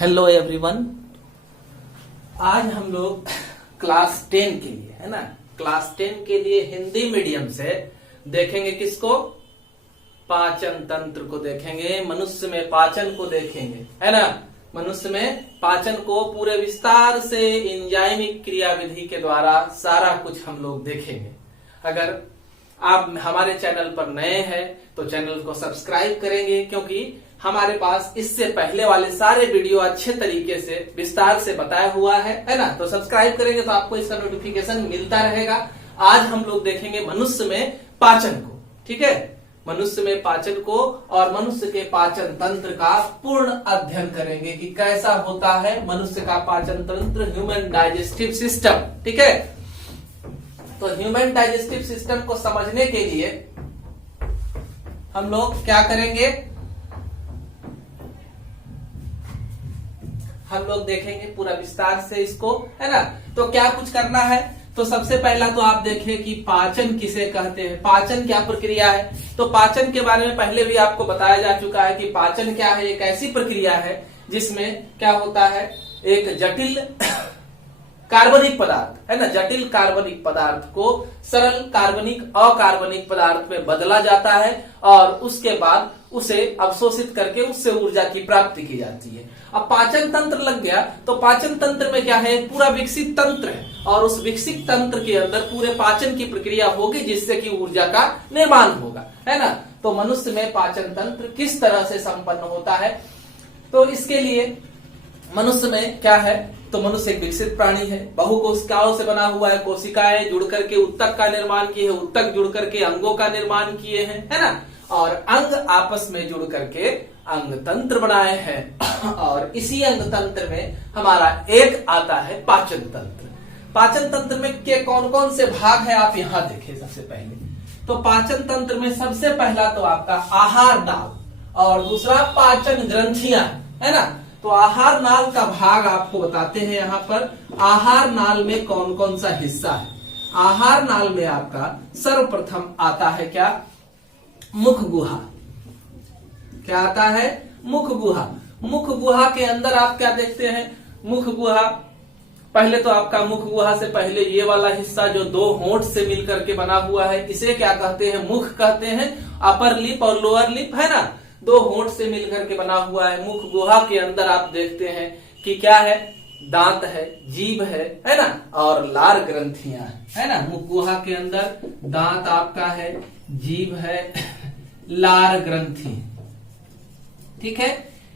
Hello everyone. आज हम लोग क्लास 10 के लिए है ना, क्लास 10 के लिए हिंदी मीडियम से देखेंगे किसको, पाचन तंत्र को देखेंगे, मनुष्य में पाचन को देखेंगे है ना। मनुष्य में पाचन को पूरे विस्तार से एंजाइमिक क्रियाविधि के द्वारा सारा कुछ हम लोग देखेंगे। अगर आप हमारे चैनल पर नए हैं तो चैनल को सब्सक्राइब करेंगे, क्योंकि हमारे पास इससे पहले वाले सारे वीडियो अच्छे तरीके से विस्तार से बताया हुआ है ना। तो सब्सक्राइब करेंगे तो आपको इसका नोटिफिकेशन मिलता रहेगा। आज हम लोग देखेंगे मनुष्य में पाचन को, ठीक है, मनुष्य में पाचन को और मनुष्य के पाचन तंत्र का पूर्ण अध्ययन करेंगे कि कैसा होता है मनुष्य का पाचन तंत्र, ह्यूमन डाइजेस्टिव सिस्टम। ठीक है, तो ह्यूमन डाइजेस्टिव सिस्टम को समझने के लिए हम लोग क्या करेंगे, हम लोग देखेंगे पूरा विस्तार से इसको, है ना। तो क्या कुछ करना है, तो सबसे पहला तो आप देखिए कि पाचन किसे कहते हैं, पाचन क्या प्रक्रिया है। तो पाचन के बारे में पहले भी आपको बताया जा चुका है कि पाचन क्या है। एक ऐसी प्रक्रिया है जिसमें क्या होता है, एक जटिल कार्बनिक पदार्थ है ना, जटिल कार्बनिक पदार्थ को सरल कार्बनिक अकार्बनिक पदार्थ में बदला जाता है और उसके बाद उसे अवशोषित करके उससे ऊर्जा की प्राप्ति की जाती है। अब पाचन तंत्र लग गया तो पाचन तंत्र में क्या है, पूरा विकसित तंत्र है और उस विकसित तंत्र के अंदर पूरे पाचन की प्रक्रिया होगी जिससे कि ऊर्जा का निर्माण होगा, है ना। तो मनुष्य में पाचन तंत्र किस तरह से संपन्न होता है, तो इसके लिए मनुष्य में क्या है, तो मनुष्य एक विकसित प्राणी है, बहुकोशिकाओं से बना हुआ है। कोशिकाएं जुड़ करके उत्तक का निर्माण किए हैं, उत्तक जुड़ करके अंगों का निर्माण किए हैं, है ना, और अंग आपस में जुड़ करके अंग तंत्र बनाए हैं और इसी अंग तंत्र में हमारा एक आता है पाचन तंत्र। पाचन तंत्र में के कौन कौन से भाग है आप यहाँ देखें। सबसे पहले तो पाचन तंत्र में सबसे पहला तो आपका आहार नाल और दूसरा पाचन ग्रंथियां, है ना। तो आहार नाल का भाग आपको बताते हैं यहाँ पर। आहार नाल में कौन कौन सा हिस्सा है। आहार नाल में आपका सर्वप्रथम आता है क्या, मुख गुहा। क्या आता है, मुख गुहा। मुख गुहा के अंदर आप क्या देखते हैं, मुख गुहा, पहले तो आपका मुख गुहा से पहले ये वाला हिस्सा जो दो होंठ से मिलकर के बना हुआ है, इसे क्या कहते हैं, मुख कहते हैं। अपर लिप और लोअर लिप, है ना, दो होंठ से मिलकर के बना हुआ है। मुख गुहा के अंदर आप देखते हैं कि क्या है, दांत है, जीभ है ना, और लार ग्रंथियां है ना। मुख गुहा के अंदर दांत आपका है, जीभ है, लार ग्रंथि, ठीक है।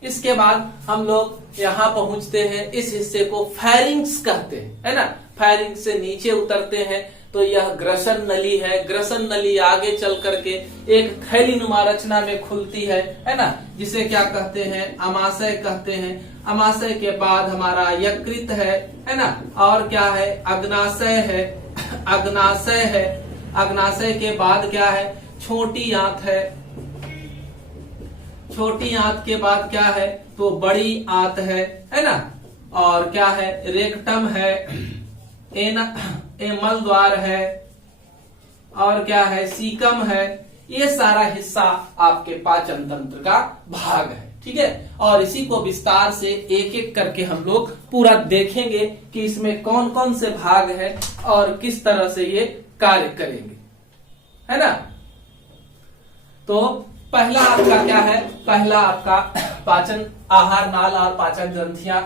इसके बाद हम लोग यहाँ पहुंचते हैं, इस हिस्से को फेरिंग्स कहते हैं, है ना। फेरिंग्स से नीचे उतरते हैं तो यह ग्रसन नली है। ग्रसन नली आगे चल करके एक थैली नुमा रचना में खुलती है ना, जिसे क्या कहते हैं, अमाशय कहते हैं। अमाशय के बाद हमारा यकृत है ना, और क्या है, अग्नाशय है, अग्नाशय है। अग्नाशय के बाद क्या है, छोटी आंत है। छोटी आंत के बाद क्या है, तो बड़ी आंत है ना, और क्या है, रेक्टम है, मल द्वार है, और क्या है, सीकम है। ये सारा हिस्सा आपके पाचन तंत्र का भाग है, ठीक है। और इसी को विस्तार से एक एक करके हम लोग पूरा देखेंगे कि इसमें कौन कौन से भाग है और किस तरह से ये कार्य करेंगे, है ना। तो पहला आपका क्या है, पहला आपका पाचन आहार नाल और पाचन ग्रंथियां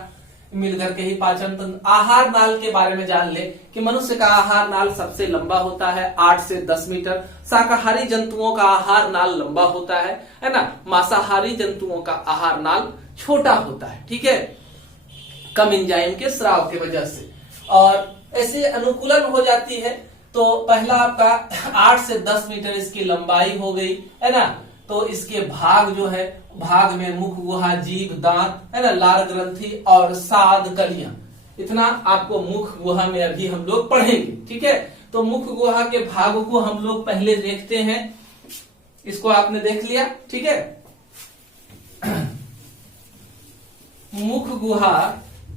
मिलकर के ही पाचन तंत्र। आहार नाल के बारे में जान ले कि मनुष्य का आहार नाल सबसे लंबा होता है 8 से 10 मीटर। शाकाहारी जंतुओं का आहार नाल लंबा होता है ना। मांसाहारी जंतुओं का आहार नाल छोटा होता है, ठीक है, कम एंजाइम के स्राव की वजह से, और ऐसे अनुकूलन हो जाती है। तो पहला आपका 8 से 10 मीटर इसकी लंबाई हो गई, है ना। तो इसके भाग जो है, भाग में मुख गुहा, जीभ, दांत, है ना, लार ग्रंथि और साद कलियां, इतना आपको मुख गुहा में अभी हम लोग पढ़ेंगे, ठीक है। तो मुख गुहा के भाग को हम लोग पहले देखते हैं। इसको आपने देख लिया, ठीक है। मुख गुहा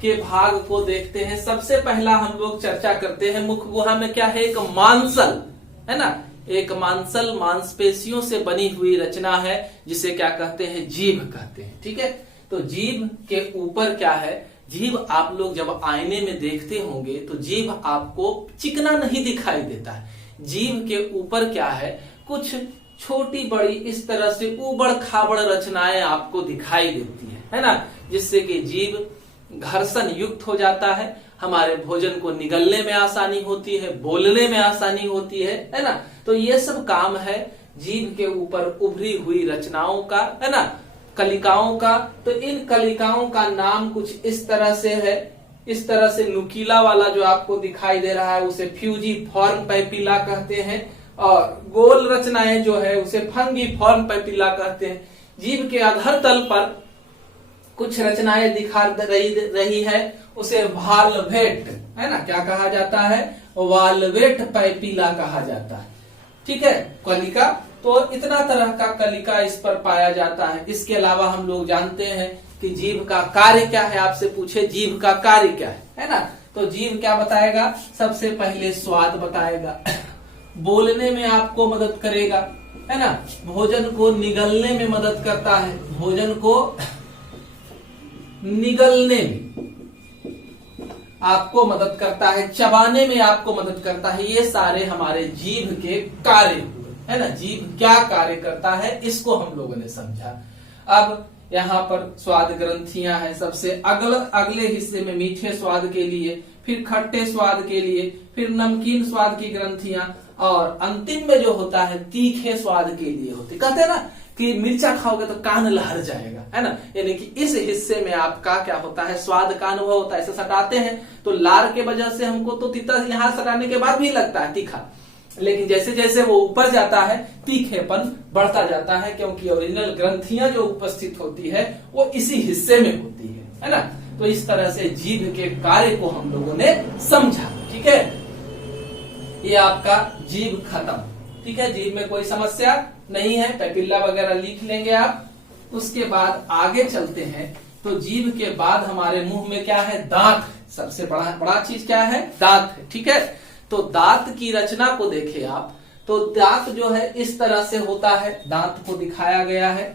के भाग को देखते हैं। सबसे पहला हम लोग चर्चा करते हैं, मुख गुहा में क्या है, एक मांसल, है ना, एक मांसल मांसपेशियों से बनी हुई रचना है जिसे क्या कहते हैं, जीभ कहते हैं, ठीक है। तो जीभ के ऊपर क्या है, जीभ आप लोग जब आईने में देखते होंगे तो जीभ आपको चिकना नहीं दिखाई देता है। जीभ के ऊपर क्या है, कुछ छोटी बड़ी इस तरह से उबड़ खाबड़ रचनाएं आपको दिखाई देती है ना, जिससे कि जीभ घर्षण युक्त हो जाता है, हमारे भोजन को निगलने में आसानी होती है, बोलने में आसानी होती है ना। तो ये सब काम है जीभ के ऊपर उभरी हुई रचनाओं का, है ना, कलिकाओं का। तो इन कलिकाओं का नाम कुछ इस तरह से है, इस तरह से नुकीला वाला जो आपको दिखाई दे रहा है उसे फ्यूजिफॉर्म पैपिला कहते हैं, और गोल रचनाएं जो है उसे फंगिफॉर्म पैपिला कहते हैं। जीभ के अधर तल पर कुछ रचनाएं दिखा रही है, उसे वाल्वेट, है ना, क्या कहा जाता है, वाल्वेट पैपिला कहा जाता है। ठीक है, कलिका, तो इतना तरह का कलिका इस पर पाया जाता है। इसके अलावा हम लोग जानते हैं कि जीभ का कार्य क्या है, आपसे पूछे जीभ का कार्य क्या है ना, तो जीभ क्या बताएगा, सबसे पहले स्वाद बताएगा, बोलने में आपको मदद करेगा, है ना, भोजन को निगलने में मदद करता है, भोजन को निगलने में आपको मदद करता है, चबाने में आपको मदद करता है। ये सारे हमारे जीभ के कार्य हुए, है ना। जीभ क्या कार्य करता है इसको हम लोगों ने समझा। अब यहाँ पर स्वाद ग्रंथियां हैं, सबसे अगले हिस्से में मीठे स्वाद के लिए, फिर खट्टे स्वाद के लिए, फिर नमकीन स्वाद की ग्रंथियां, और अंतिम में जो होता है तीखे स्वाद के लिए होती। कहते हैं ना कि मिर्चा खाओगे तो कान लहर जाएगा, है ना, यानी कि इस हिस्से में आपका क्या होता है, स्वाद का अनुभव होता है। ऐसे सटाते हैं तो लार के वजह से हमको तो तीता यहाँ सटाने के बाद भी लगता है तीखा, लेकिन जैसे जैसे वो ऊपर जाता है तीखेपन बढ़ता जाता है, क्योंकि ओरिजिनल ग्रंथियां जो उपस्थित होती है वो इसी हिस्से में होती है ना। तो इस तरह से जीभ के कार्य को हम लोगों ने समझा। ठीक है, ये आपका जीभ खत्म। ठीक है, जीभ में कोई समस्या नहीं है, पैपिला वगैरह लिख लेंगे आप। उसके बाद आगे चलते हैं, तो जीभ के बाद हमारे मुंह में क्या है, दांत। सबसे बड़ा चीज क्या है, दांत है। ठीक है, तो दांत की रचना को देखें आप, तो दांत जो है इस तरह से होता है, दांत को दिखाया गया है।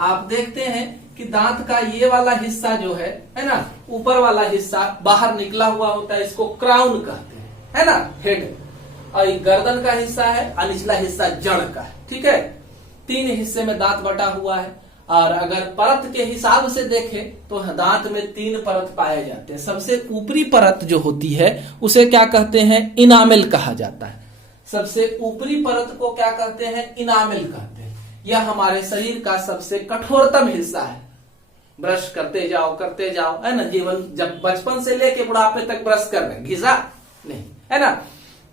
आप देखते हैं कि दांत का ये वाला हिस्सा जो है ना, ऊपर वाला हिस्सा बाहर निकला हुआ होता है, इसको क्राउन कहते हैं, है ना, हेड। और ये गर्दन का हिस्सा है और निचला हिस्सा जड़ का है। ठीक है, 3 हिस्से में दांत बटा हुआ है। और अगर परत के हिसाब से देखें तो दांत में 3 परत पाए जाते हैं। सबसे ऊपरी परत जो होती है उसे क्या कहते हैं, इनामेल कहा जाता है। सबसे ऊपरी परत को क्या कहते हैं, इनामेल कहते हैं। यह हमारे शरीर का सबसे कठोरतम हिस्सा है। ब्रश करते जाओ, है ना, जीवन जब बचपन से लेके बुढ़ापे तक ब्रश कर रहे हैं, घिसा नहीं, है ना।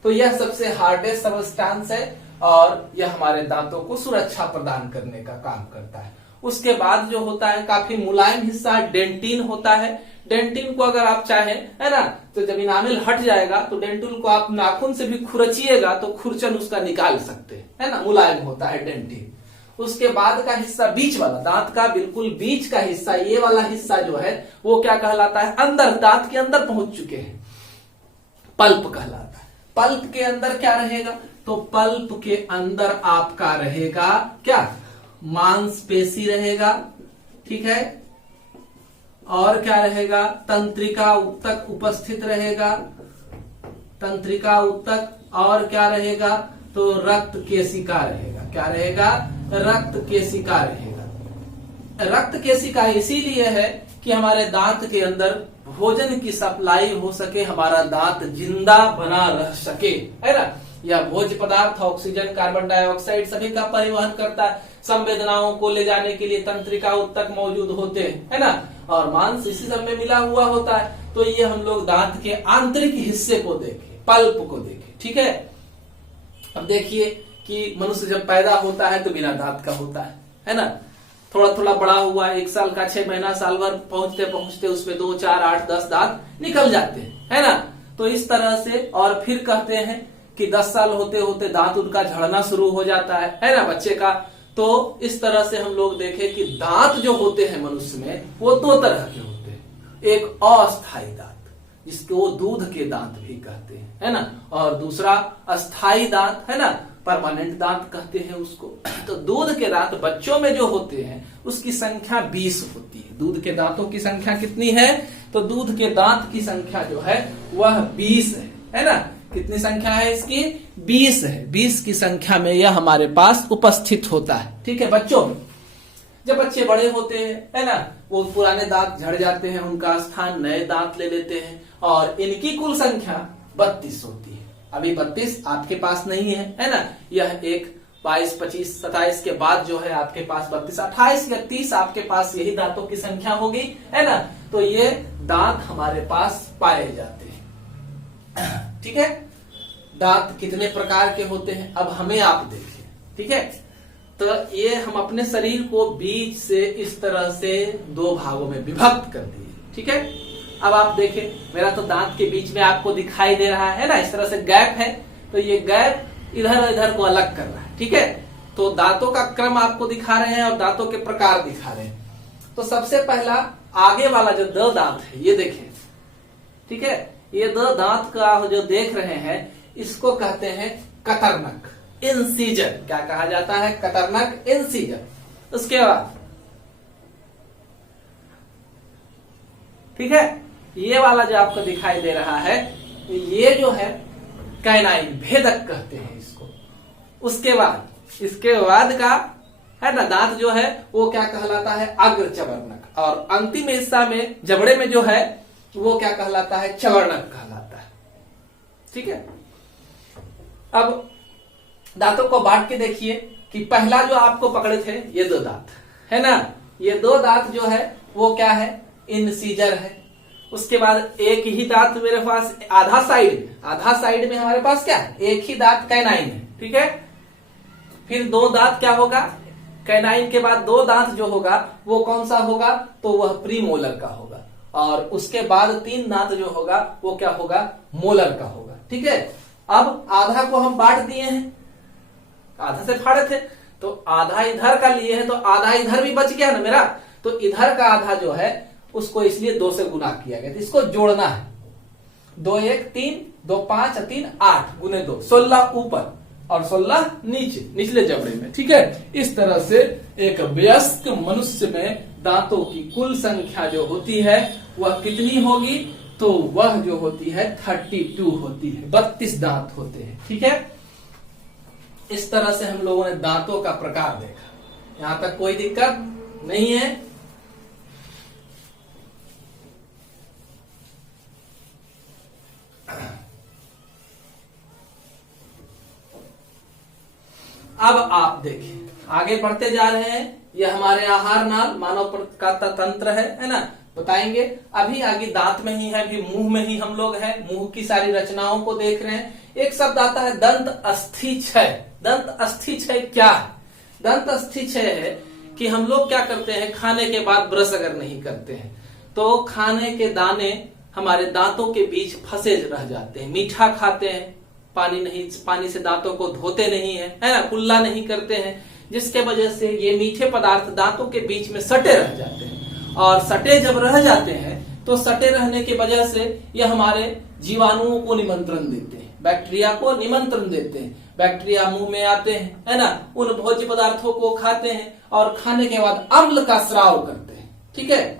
तो यह सबसे हार्डेस्ट सबस्टेंस है और यह हमारे दांतों को सुरक्षा प्रदान करने का काम करता है। उसके बाद जो होता है काफी मुलायम हिस्सा डेंटिन होता है। डेंटिन को अगर आप चाहें, है ना, तो जब इनामेल हट जाएगा तो डेंटिन को आप नाखून से भी खुरचिएगा तो खुरचन उसका निकाल सकते हैं, है ना, मुलायम होता है डेंटिन। उसके बाद का हिस्सा बीच वाला, दांत का बिल्कुल बीच का हिस्सा, ये वाला हिस्सा जो है वो क्या कहलाता है, अंदर, दांत के अंदर पहुंच चुके हैं, पल्प कहलाता है। पल्प के अंदर क्या रहेगा, तो पल्प के अंदर आपका रहेगा क्या, मांसपेशी रहेगा। ठीक है, और क्या रहेगा, तंत्रिका उत्तक उपस्थित रहेगा, तंत्रिका उत्तक। और क्या रहेगा, तो रक्त केशिका रहेगा। क्या रहेगा, रक्त केशिका रहेगा। रक्त केशिका इसीलिए है कि हमारे दांत के अंदर भोजन की सप्लाई हो सके, हमारा दांत जिंदा बना रह सके, है ना। यह भोज्य पदार्थ ऑक्सीजन, कार्बन डाइऑक्साइड सभी का परिवहन करता है। संवेदनाओं को ले जाने के लिए तंत्रिका उत्तक मौजूद होते हैं, है ना, और मांस इसी सब में मिला हुआ होता है। तो ये हम लोग दांत के आंतरिक हिस्से को देखें, पल्प को देखें। ठीक है, अब देखिए कि मनुष्य जब पैदा होता है तो बिना दांत का होता है ना। थोड़ा थोड़ा बड़ा हुआ, 1 साल का, 6 महीना, साल भर पहुंचते पहुंचते उसमें 2, 4, 8, 10 दांत निकल जाते हैं, है ना। तो इस तरह से, और फिर कहते हैं कि 10 साल होते होते दांत उनका झड़ना शुरू हो जाता है ना, बच्चे का। तो इस तरह से हम लोग देखें कि दांत जो होते हैं मनुष्य में वो 2 तरह के होते हैं। एक अस्थायी दांत, जिसको वो दूध के दांत भी कहते हैं, है ना, और दूसरा अस्थायी दांत, है ना, परमानेंट दांत कहते हैं उसको। तो दूध के दांत बच्चों में जो होते हैं उसकी संख्या 20 होती है। दूध के दांतों की संख्या कितनी है? तो दूध के दांत की संख्या जो है वह 20 है ना। कितनी संख्या है इसकी? 20 है। 20 की संख्या में यह हमारे पास उपस्थित होता है, ठीक है, बच्चों में। जब बच्चे बड़े होते हैं, है ना, वो पुराने दांत झड़ जाते हैं, उनका स्थान नए दांत ले लेते हैं और इनकी कुल संख्या 32 होती है। अभी 32 आपके पास नहीं है ना। यह एक 22, 25, 27 के बाद जो है आपके पास 32, 28 या 30 आपके पास यही दांतों की संख्या होगी, है ना। तो ये दांत हमारे पास पाए जाते हैं, ठीक है। दांत कितने प्रकार के होते हैं अब हमें आप देखिए, ठीक है। तो ये हम अपने शरीर को बीच से इस तरह से 2 भागों में विभक्त कर दिए, ठीक है। अब आप देखें, मेरा तो दांत के बीच में आपको दिखाई दे रहा है ना, इस तरह से गैप है। तो ये गैप इधर इधर को अलग कर रहा है, ठीक है। तो दांतों का क्रम आपको दिखा रहे हैं और दांतों के प्रकार दिखा रहे हैं। तो सबसे पहला आगे वाला जो 2 दांत है ये देखें, ठीक है। ये 2 दांत का जो देख रहे हैं इसको कहते हैं कतरनक, इंसीजर। क्या कहा जाता है? कतरनक, इंसीजर। उसके बाद ठीक है, ये वाला जो आपको दिखाई दे रहा है ये जो है कैनाइन, भेदक कहते हैं इसको। उसके बाद इसके बाद का है ना दांत जो है वो क्या कहलाता है? अग्रचवर्णक। और अंतिम हिस्सा में जबड़े में जो है वो क्या कहलाता है? चवर्णक कहलाता है, ठीक है। अब दांतों को बांट के देखिए कि पहला जो आपको पकड़े थे ये 2 दांत है ना, ये 2 दांत जो है वो क्या है? इंसीजर है। उसके बाद एक ही दांत मेरे पास आधा साइड में हमारे पास क्या है? एक ही दांत कैनाइन है, ठीक है। फिर 2 दांत क्या होगा? कैनाइन के बाद 2 दांत जो होगा वो कौन सा होगा? तो वह प्रीमोलर का होगा। और उसके बाद 3 दांत जो होगा वो क्या होगा? मोलर का होगा, ठीक है। अब आधा को हम बांट दिए हैं, आधा से फाड़े थे तो आधा इधर का लिए है तो आधा इधर भी बच गया ना मेरा। तो इधर का आधा जो है उसको इसलिए 2 से गुना किया गया, तो इसको जोड़ना है। 2 1 3, 2 5 3 8 गुने 2, 16 ऊपर और 16 नीचे, निचले जबड़े में, ठीक है। इस तरह से एक वयस्क मनुष्य में दांतों की कुल संख्या जो होती है वह कितनी होगी? तो वह जो होती है 32 होती है। 32 दांत होते हैं, ठीक है। इस तरह से हम लोगों ने दांतों का प्रकार देखा। यहां तक कोई दिक्कत नहीं है? अब आप देखिए, आगे बढ़ते जा रहे हैं। यह हमारे आहार नाल मानव का तंत्र है ना, बताएंगे। अभी आगे दांत में ही है, अभी मुंह में ही हम लोग हैं, मुंह की सारी रचनाओं को देख रहे हैं। एक शब्द आता है दंत अस्थिक्षय। दंत अस्थिक्षय क्या है? दंत अस्थिक्षय है कि हम लोग क्या करते हैं, खाने के बाद ब्रश अगर नहीं करते हैं तो खाने के दाने हमारे दांतों के बीच फंसे रह जाते हैं। मीठा खाते हैं, पानी से दांतों को धोते नहीं है ना, कुल्ला नहीं करते हैं, जिसके वजह से ये मीठे पदार्थ दांतों के बीच में सटे रह जाते हैं। और सटे जब रह जाते हैं तो सटे रहने की वजह से ये हमारे जीवाणुओं को निमंत्रण देते हैं, बैक्टीरिया को निमंत्रण देते हैं। बैक्टीरिया मुंह में आते हैं, है ना, उन भोज्य पदार्थों को खाते हैं और खाने के बाद अम्ल का स्राव करते हैं, ठीक है।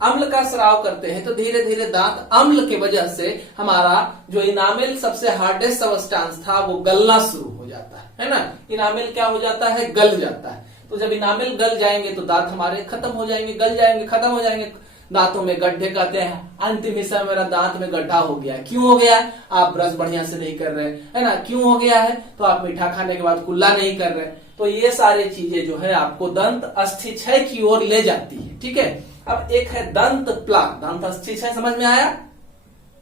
अम्ल का स्राव करते हैं तो धीरे धीरे दांत अम्ल के वजह से हमारा जो इनामेल सबसे हार्डेस्ट सबस्टांस था वो गलना शुरू हो जाता है ना। इनामेल क्या हो जाता है? गल जाता है। तो जब इनामेल गल जाएंगे तो दांत हमारे खत्म हो जाएंगे, गल जाएंगे, खत्म हो जाएंगे। दांतों में गड्ढे कहते हैं। अंतिम हिस्सा मेरा दांत में गड्ढा हो गया है। क्यों हो गया है? आप ब्रश बढ़िया से नहीं कर रहे, है ना। क्यों हो गया है? तो आप मीठा खाने के बाद कुल्ला नहीं कर रहे। तो ये सारी चीजें जो है आपको दंत अस्थिक्षय की ओर ले जाती है, ठीक है। अब एक है दंत प्लाक। दंत अस्थिक्षय समझ में आया?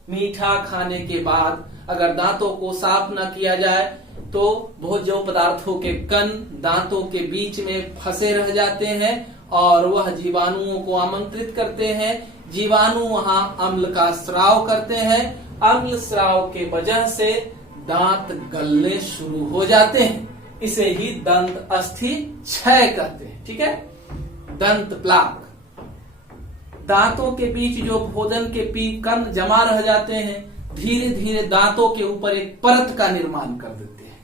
मीठा खाने के बाद अगर दांतों को साफ न किया जाए तो भोज्य पदार्थों के कण दांतों के बीच में फंसे रह जाते हैं और वह जीवाणुओं को आमंत्रित करते हैं। जीवाणु वहां अम्ल का स्राव करते हैं। अम्ल स्राव के वजह से दांत गलने शुरू हो जाते हैं। इसे ही दंत अस्थिक्षय कहते हैं, ठीक है। दंत प्लाक, दांतों के बीच जो भोजन के कण जमा रह जाते हैं, धीरे धीरे दांतों के ऊपर एक परत का निर्माण कर देते हैं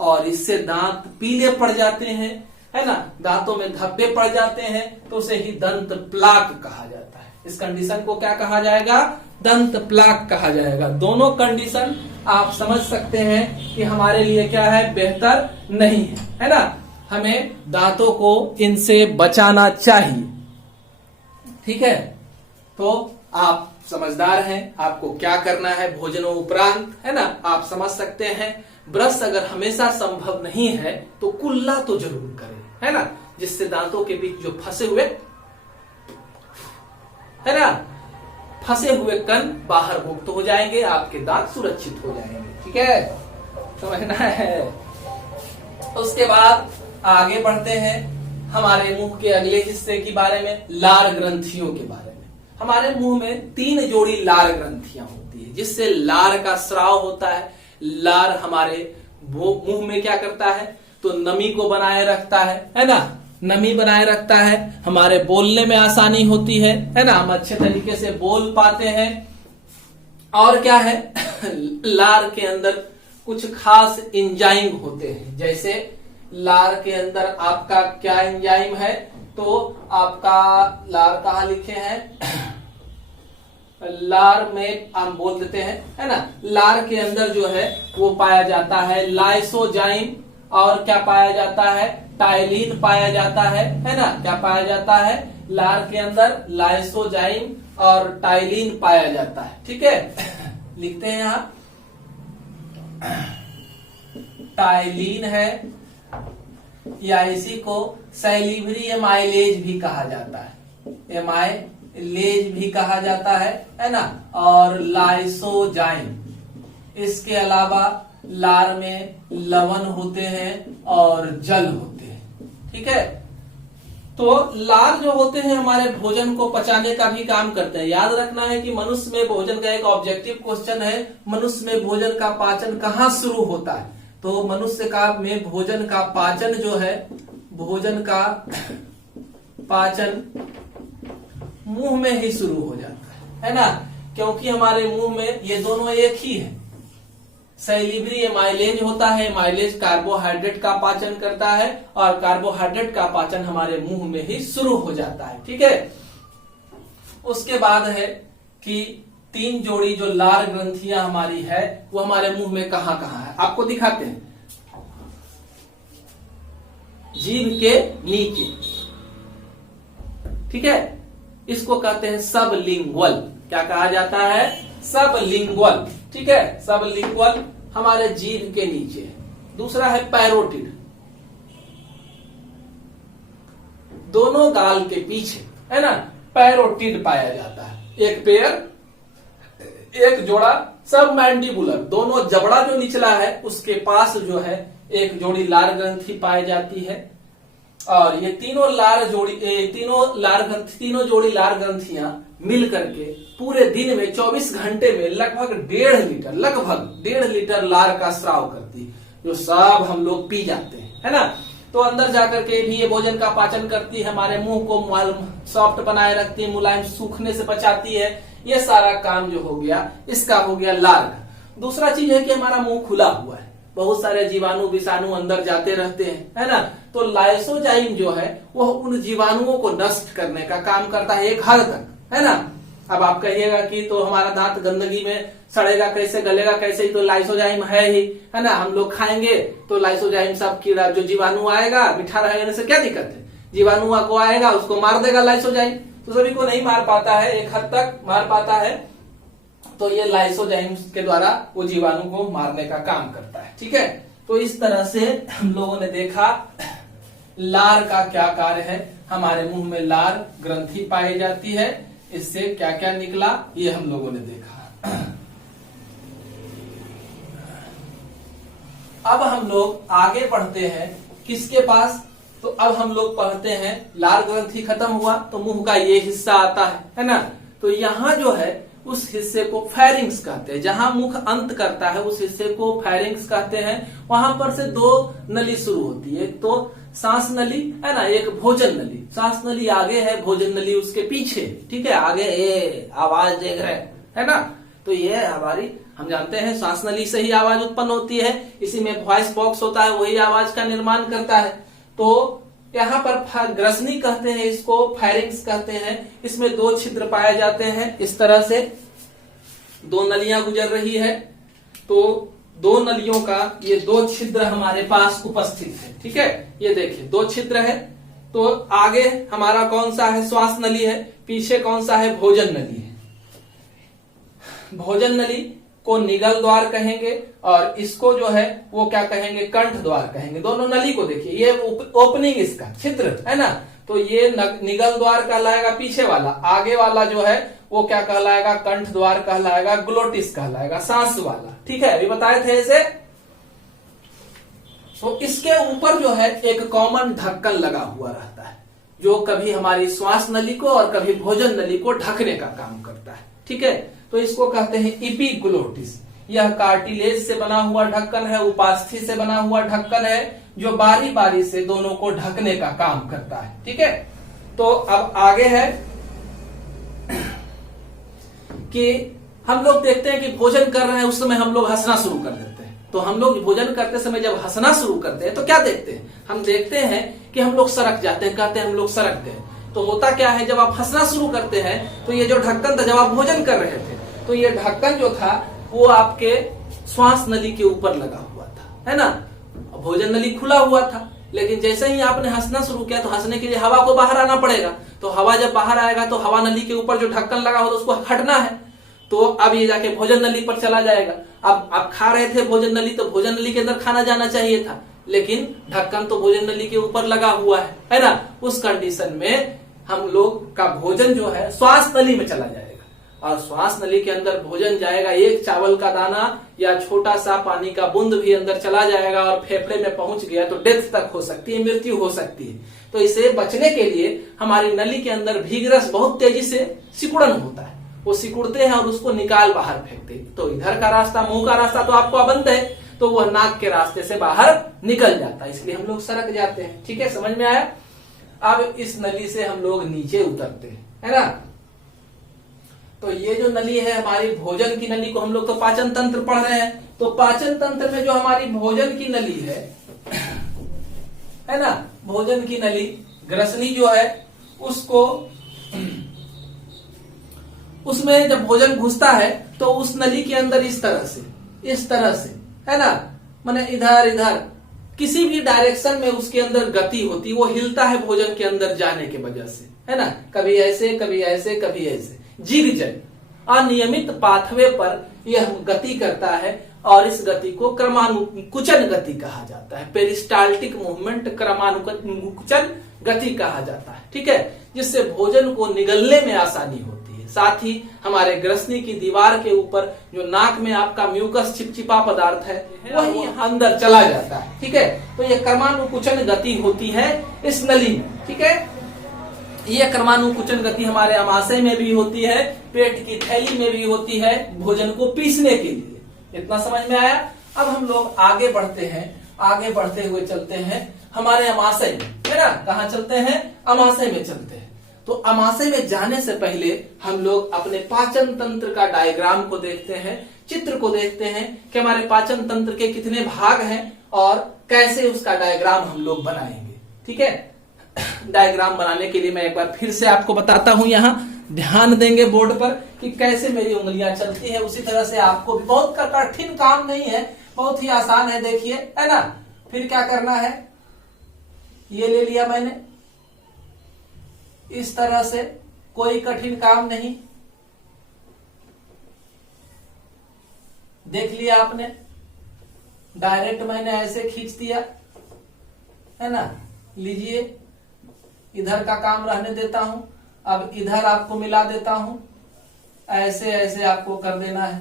और इससे दांत पीले पड़ जाते हैं, है ना, दांतों में धब्बे पड़ जाते हैं, तो उसे ही दंत प्लाक कहा जाता है। इस कंडीशन को क्या कहा जाएगा? दंत प्लाक कहा जाएगा। दोनों कंडीशन आप समझ सकते हैं कि हमारे लिए क्या है, बेहतर नहीं है ना। हमें दांतों को इनसे बचाना चाहिए, ठीक है। तो आप समझदार हैं, आपको क्या करना है भोजनों उपरांत, है ना, आप समझ सकते हैं। ब्रश अगर हमेशा संभव नहीं है तो कुल्ला तो जरूर करें, है ना, जिससे दांतों के बीच जो फंसे हुए, है ना, फंसे हुए कण बाहर मुक्त हो जाएंगे, आपके दांत सुरक्षित हो जाएंगे, ठीक है, समझना है। उसके बाद आगे बढ़ते हैं हमारे मुंह के अगले हिस्से के बारे में, लार ग्रंथियों के बारे में। हमारे मुंह में 3 जोड़ी लार ग्रंथियां होती है, जिससे लार का स्राव होता है। लार हमारे मुंह में क्या करता है, तो नमी को बनाए रखता है ना, नमी बनाए रखता है, हमारे बोलने में आसानी होती है ना, हम अच्छे तरीके से बोल पाते हैं। और क्या है लार के अंदर कुछ खास एंजाइम होते हैं, जैसे लार के अंदर आपका क्या एंजाइम है, तो आपका लार कहाँ लिखे हैं लार में हम बोल देते हैं, है ना, लार के अंदर जो है वो पाया जाता है लाइसोजाइम, और क्या पाया जाता है, टाइलिन पाया जाता है ना, क्या पाया जाता है, लार के अंदर लाइसोजाइम और टाइलिन पाया जाता है, ठीक है। लिखते हैं यहां टाइलिन है, या इसी को सैलिवरी एमाइलेज भी कहा जाता है, एमाइलेज भी कहा जाता है ना, और लाइसोजाइम। इसके अलावा लार में लवण होते हैं और जल होते हैं, ठीक है। तो लार जो होते हैं हमारे भोजन को पचाने का भी काम करते हैं। याद रखना है कि मनुष्य में भोजन का एक ऑब्जेक्टिव क्वेश्चन है, मनुष्य में भोजन का पाचन कहाँ शुरू होता है, तो मनुष्य का में भोजन का पाचन जो है, भोजन का पाचन मुंह में ही शुरू हो जाता है ना, क्योंकि हमारे मुंह में ये दोनों एक ही है। सैलिवरी एमाइलेज होता है, एमाइलेज कार्बोहाइड्रेट का पाचन करता है, और कार्बोहाइड्रेट का पाचन हमारे मुंह में ही शुरू हो जाता है, ठीक है। उसके बाद है कि 3 जोड़ी जो लार ग्रंथियां हमारी है वो हमारे मुंह में कहां कहां है, आपको दिखाते हैं। जीभ के नीचे, ठीक है, इसको कहते हैं सबलिंगुअल। क्या कहा जाता है, सबलिंगुअल, ठीक है, सबलिंगुअल हमारे जीभ के नीचे। दूसरा है पैरोटिड, दोनों गाल के पीछे, है ना, पैरोटिड पाया जाता है। एक पेयर, एक जोड़ा सब मैंडिबुलर, दोनों जबड़ा जो निचला है उसके पास जो है एक जोड़ी लार ग्रंथि पाई जाती है। और ये तीनों जोड़ी लार ग्रंथियां मिल करके पूरे दिन में 24 घंटे में लगभग 1.5 लीटर लार का स्राव करती है, जो सब हम लोग पी जाते हैं, है ना। तो अंदर जाकर के भी ये भोजन का पाचन करती है, हमारे मुंह को सॉफ्ट बनाए रखती है, मुलायम सूखने से बचाती है। ये सारा काम जो हो गया इसका हो गया लार का। दूसरा चीज है कि हमारा मुंह खुला हुआ है, बहुत सारे जीवाणु विषाणु अंदर जाते रहते हैं, है ना। तो लाइसोजाइम जो है वो उन जीवाणुओं को नष्ट करने का काम करता है एक हद तक, है ना। अब आप कहिएगा कि तो हमारा दांत गंदगी में सड़ेगा कैसे, गलेगा कैसे, ही तो लाइसोजाइम है ही, है ना। हम लोग खाएंगे तो लाइसोजाइम सब कीड़ा जो जीवाणु आएगा, मीठा रहेगा से क्या दिक्कत है, जीवाणु को आएगा उसको मार देगा लाइसोजाइम। तो सभी को नहीं मार पाता है, एक हद तक मार पाता है, तो ये लाइसोजाइम के द्वारा वो जीवाणु को मारने का काम करता है, ठीक है। तो इस तरह से हम लोगों ने देखा लार का क्या कार्य है। हमारे मुंह में लार ग्रंथि पाई जाती है, इससे क्या क्या निकला ये हम लोगों ने देखा। अब हम लोग आगे बढ़ते हैं किसके पास, तो अब हम लोग पढ़ते हैं लार ग्रंथि खत्म हुआ तो मुंह का ये हिस्सा आता है ना। तो यहाँ जो है उस हिस्से को फेरिंग्स कहते हैं, जहां मुख अंत करता है उस हिस्से को फेरिंग्स कहते हैं। वहां पर से 2 नली शुरू होती है, एक तो सांस नली है ना, एक भोजन नली। सांस नली आगे है, भोजन नली उसके पीछे, ठीक है। आगे ये आवाज देख रहे है ना, तो ये हम जानते हैं श्वास नली से ही आवाज उत्पन्न होती है, इसी में वॉइस बॉक्स होता है, वही आवाज का निर्माण करता है। तो यहाँ पर ग्रसनी कहते हैं इसको, फायरिंग्स कहते हैं। इसमें 2 छिद्र पाए जाते हैं, इस तरह से 2 नलियां गुजर रही है। तो 2 नलियों का ये 2 छिद्र हमारे पास उपस्थित है। ठीक है, ये देखिए 2 छिद्र है। तो आगे हमारा कौन सा है? श्वास नली है। पीछे कौन सा है? भोजन नली है। भोजन नली को निगल द्वार कहेंगे और इसको जो है वो क्या कहेंगे? कंठ द्वार कहेंगे। दोनों नली को देखिए, ये ओपनिंग इसका छिद्र है ना, तो ये निगल द्वार कहलाएगा पीछे वाला। आगे वाला जो है वो क्या कहलाएगा? कंठ द्वार कहलाएगा, ग्लोटिस कहलाएगा, सांस वाला। ठीक है, अभी बताए थे इसे। तो इसके ऊपर जो है एक कॉमन ढक्कन लगा हुआ रहता है, जो कभी हमारी श्वास नली को और कभी भोजन नली को ढकने का काम करता है। ठीक है, तो इसको कहते हैं इपीग्लोटिस। यह कार्टिलेज से बना हुआ ढक्कन है, उपास्थि से बना हुआ ढक्कन है, जो बारी बारी से दोनों को ढकने का काम करता है। ठीक है, तो अब आगे है कि हम लोग देखते हैं कि भोजन कर रहे हैं, उस समय हम लोग हंसना शुरू कर देते हैं। तो हम लोग भोजन करते समय जब हंसना शुरू करते हैं तो क्या देखते हैं? हम देखते हैं कि हम लोग सरक जाते हैं, कहते हैं हम लोग सरक गए। तो होता क्या है, जब आप हंसना शुरू करते हैं तो ये जो ढक्कन था, जब आप भोजन कर रहे थे तो ये ढक्कन जो था वो आपके श्वास नली के ऊपर लगा हुआ था, है ना। भोजन नली खुला हुआ था, लेकिन जैसे ही आपने हंसना शुरू किया तो हंसने के लिए हवा को बाहर आना पड़ेगा। तो हवा जब बाहर आएगा तो हवा नली के ऊपर जो ढक्कन लगा हो तो उसको हटना है। तो अब ये जाके भोजन नली पर चला जाएगा। अब आप खा रहे थे भोजन नली, तो भोजन नली के अंदर खाना जाना चाहिए था, लेकिन ढक्कन तो भोजन नली के ऊपर लगा हुआ है ना। उस कंडीशन में हम लोग का भोजन जो है श्वास नली में चला जाएगा, और श्वास नली के अंदर भोजन जाएगा। एक चावल का दाना या छोटा सा पानी का बूंद भी अंदर चला जाएगा और फेफड़े में पहुंच गया तो डेथ तक हो सकती है, मृत्यु हो सकती है। तो इसे बचने के लिए हमारी नली के अंदर भीगरस बहुत तेजी से सिकुड़न होता है, वो सिकुड़ते हैं और उसको निकाल बाहर फेंकते हैं। तो इधर का रास्ता, मुंह का रास्ता तो आपको बंद है, तो वह नाक के रास्ते से बाहर निकल जाता है, इसलिए हम लोग सरक जाते हैं। ठीक है, समझ में आया। अब इस नली से हम लोग नीचे उतरते हैं, है ना। तो ये जो नली है हमारी भोजन की नली को हम लोग तो पाचन तंत्र पढ़ रहे हैं, तो पाचन तंत्र में जो हमारी भोजन की नली है ना, भोजन की नली ग्रसनी जो है उसको, उसमें जब भोजन घुसता है तो उस नली के अंदर इस तरह से है ना, माने इधर इधर किसी भी डायरेक्शन में उसके अंदर गति होती, वो हिलता है भोजन के अंदर जाने के वजह से, है ना। कभी ऐसे कभी ऐसे कभी ऐसे, जिग अनियमित पाथवे पर यह गति करता है, और इस गति को क्रमानुकुचन गति कहा जाता है। पेरिस्टाल्टिक मूवमेंट क्रमानुकुचन गति कहा जाता है। ठीक है, जिससे भोजन को निगलने में आसानी होती है। साथ ही हमारे ग्रसनी की दीवार के ऊपर जो नाक में आपका म्यूकस चिपचिपा पदार्थ है वही अंदर चला जाता है। ठीक है, तो ये क्रमानुकुचन गति होती है इस नली में। ठीक है, ये क्रमानुकुचन गति हमारे आमाशय में भी होती है, पेट की थैली में भी होती है, भोजन को पीसने के लिए। इतना समझ में आया। अब हम लोग आगे बढ़ते हैं, आगे बढ़ते हुए चलते हैं हमारे आमाशय में, है ना। कहाँ चलते हैं? आमाशय में चलते हैं। तो आमाशय में जाने से पहले हम लोग अपने पाचन तंत्र का डायग्राम को देखते हैं, चित्र को देखते हैं कि हमारे पाचन तंत्र के कितने भाग हैं और कैसे उसका डायग्राम हम लोग बनाएंगे। ठीक है, डायग्राम बनाने के लिए मैं एक बार फिर से आपको बताता हूं, यहाँ ध्यान देंगे बोर्ड पर कि कैसे मेरी उंगलियां चलती है, उसी तरह से आपको भी। बहुत कठिन काम नहीं है, बहुत ही आसान है, देखिए, है ना। फिर क्या करना है, ये ले लिया मैंने इस तरह से, कोई कठिन काम नहीं, देख लिया आपने, डायरेक्ट मैंने ऐसे खींच दिया, है ना। लीजिए, इधर का काम रहने देता हूं, अब इधर आपको मिला देता हूं, ऐसे ऐसे आपको कर देना है।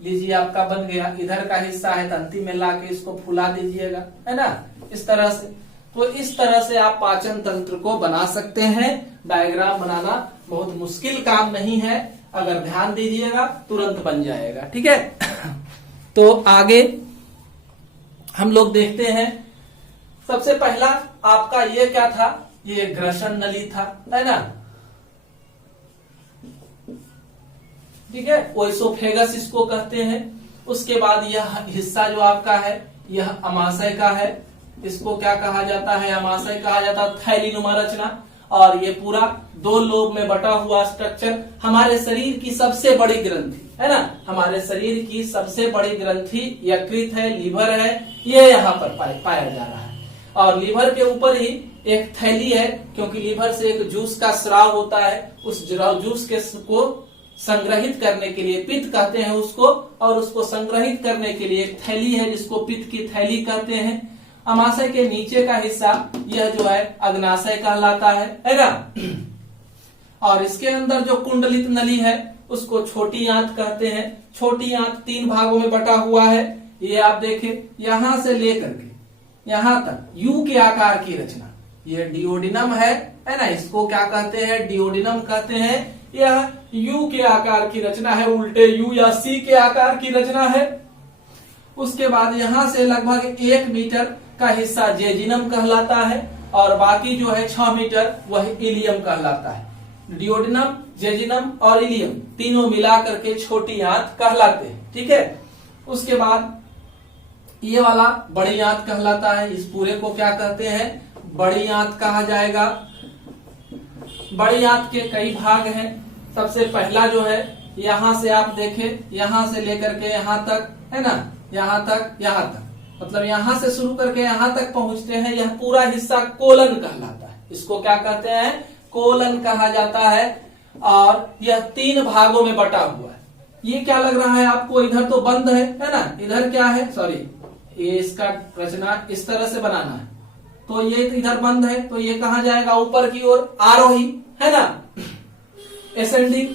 लीजिए, आपका बन गया। इधर का हिस्सा है, तंती में लाके इसको फुला दीजिएगा, है ना, इस तरह से। तो इस तरह से आप पाचन तंत्र को बना सकते हैं। डायग्राम बनाना बहुत मुश्किल काम नहीं है, अगर ध्यान दीजिएगा तुरंत बन जाएगा। ठीक है, तो आगे हम लोग देखते हैं। सबसे पहला आपका ये क्या था, ये ग्रसन नली था, है ना। ठीक है, ओइसोफेगस इसको कहते हैं। उसके बाद यह हिस्सा जो आपका है यह अमाशय का है, इसको क्या कहा जाता है, अमाशय कहा जाता है, थैलीनुमा रचना। और ये पूरा 2 लोब में बटा हुआ स्ट्रक्चर हमारे शरीर की सबसे बड़ी ग्रंथि है ना, हमारे शरीर की सबसे बड़ी ग्रंथि यकृत है, लीवर है, ये यहाँ पर पाया जा रहा है। और लीवर के ऊपर ही एक थैली है, क्योंकि लीवर से एक जूस का स्राव होता है, उस जूस के को संग्रहित करने के लिए पित्त कहते हैं उसको, और उसको संग्रहित करने के लिए एक थैली है जिसको पित्त की थैली कहते हैं। अमाशय के नीचे का हिस्सा यह जो है अग्नाशय कहलाता है ना। और इसके अंदर जो कुंडलित नली है उसको छोटी आंत कहते हैं। छोटी आंत 3 भागों में बटा हुआ है, ये आप देखें, यहां से लेकर के यहां तक यू के आकार की रचना, ये डिओडिनम है ना, इसको क्या कहते हैं, डिओडिनम कहते हैं। यह यू के आकार की रचना है, उल्टे यू या सी के आकार की रचना है। उसके बाद यहां से लगभग 1 मीटर का हिस्सा जेजिनम कहलाता है, और बाकी जो है 6 मीटर वह इलियम कहलाता है। डिओडिनम, जेजिनम और इलियम तीनों मिला करके छोटी आंत कहलाते हैं, ठीक है। उसके बाद ये वाला बड़ी आंत कहलाता है, इस पूरे को क्या कहते हैं, बड़ी आंत कहा जाएगा। बड़ी आंत के कई भाग हैं। सबसे पहला जो है यहां से आप देखें, यहां से लेकर के यहां तक है ना, यहां तक मतलब यहां से शुरू करके यहां तक पहुंचते हैं, यह पूरा हिस्सा कोलन कहलाता है। इसको क्या कहते हैं, कोलन कहा जाता है। और यह 3 भागों में बटा हुआ है। ये क्या लग रहा है आपको, इधर तो बंद है ना, इधर क्या है, सॉरी, ये इसका रचना इस तरह से बनाना है, तो ये इधर बंद है, तो ये कहा जाएगा ऊपर की ओर, आरोही है ना, एसेंडिंग,